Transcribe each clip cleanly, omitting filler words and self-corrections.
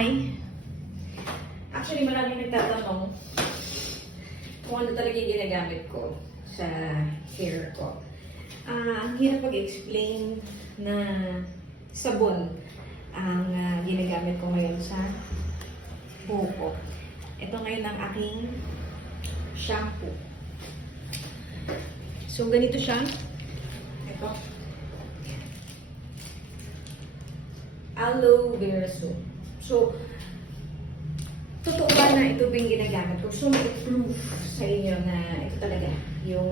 Hi! Actually, maraming nagtatanong kung ano talaga yung ginagamit ko sa hair ko. Ang hirap pag-explain na sabon ang ginagamit ko ngayon sa buhok ko. Ito ngayon ang aking shampoo. So, ganito siya. Ito. Aloe vera soap. So, totoo ba na ito yung ginagamit ko? So, may-proof sa inyo na ito talaga yung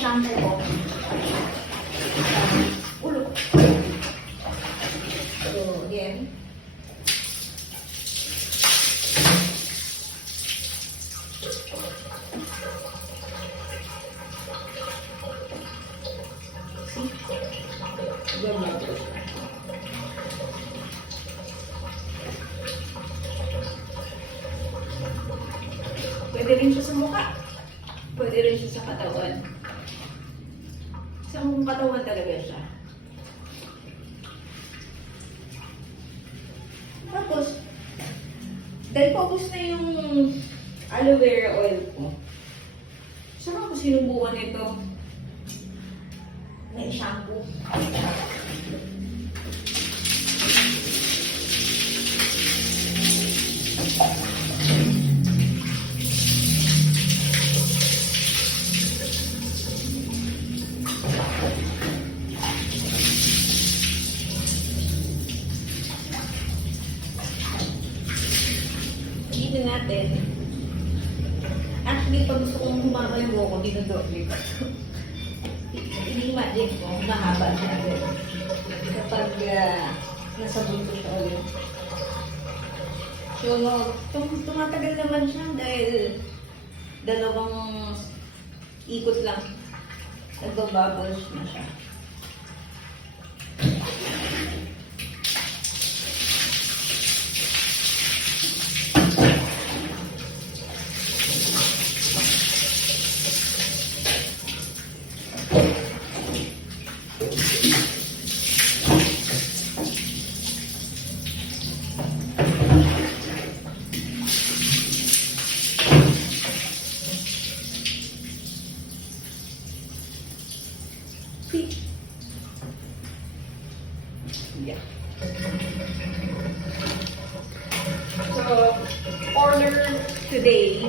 shampoo ko. Ulo ko. So, again. Ganyan. Pwede rin siya sa mukha. Pwede rin siya sa katawan. Sa katawan talaga siya. Tapos, dahil paubos na yung aloe vera oil ko, saka ko sinubukan ito na i-shampoo. Dito natin. Actually, pag gusto kong humaba yung buhok ko, dito doble ko. I-imagine ko, mahaba siya ulit. Kapag nasa bunto siya ulit. So, tumatagal naman siya dahil dalawang ikot lang. Nagbabables na siya. Yeah. So, order today